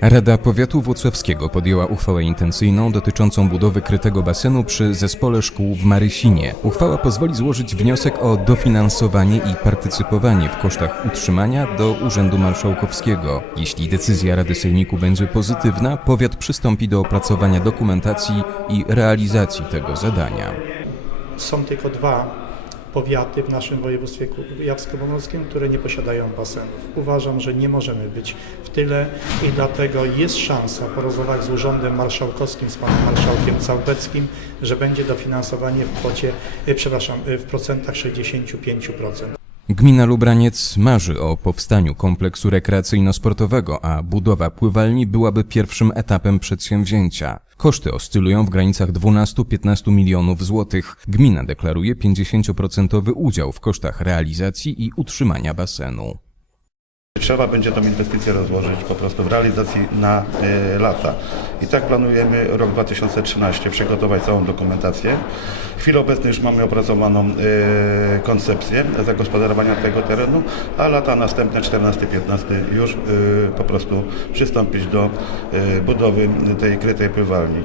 Rada Powiatu Włocławskiego podjęła uchwałę intencyjną dotyczącą budowy krytego basenu przy Zespole Szkół w Marysinie. Uchwała pozwoli złożyć wniosek o dofinansowanie i partycypowanie w kosztach utrzymania do Urzędu Marszałkowskiego. Jeśli decyzja Rady Sejmiku będzie pozytywna, powiat przystąpi do opracowania dokumentacji i realizacji tego zadania. Są tylko dwa powiaty w naszym województwie kujawsko-pomorskim, które nie posiadają basenów. Uważam, że nie możemy być w tyle i dlatego jest szansa po rozmowach z Urzędem Marszałkowskim, z panem marszałkiem Całbeckim, że będzie dofinansowanie w kwocie, e, przepraszam, e, w procentach 65%. Gmina Lubraniec marzy o powstaniu kompleksu rekreacyjno-sportowego, a budowa pływalni byłaby pierwszym etapem przedsięwzięcia. Koszty oscylują w granicach 12-15 milionów złotych. Gmina deklaruje 50% udział w kosztach realizacji i utrzymania basenu. Trzeba będzie tą inwestycję rozłożyć po prostu w realizacji na e, lata. I tak planujemy rok 2013 przygotować całą dokumentację. W chwili obecnej już mamy opracowaną e, koncepcję zagospodarowania tego terenu, a lata następne 14-15 już e, po prostu przystąpić do budowy tej krytej pływalni.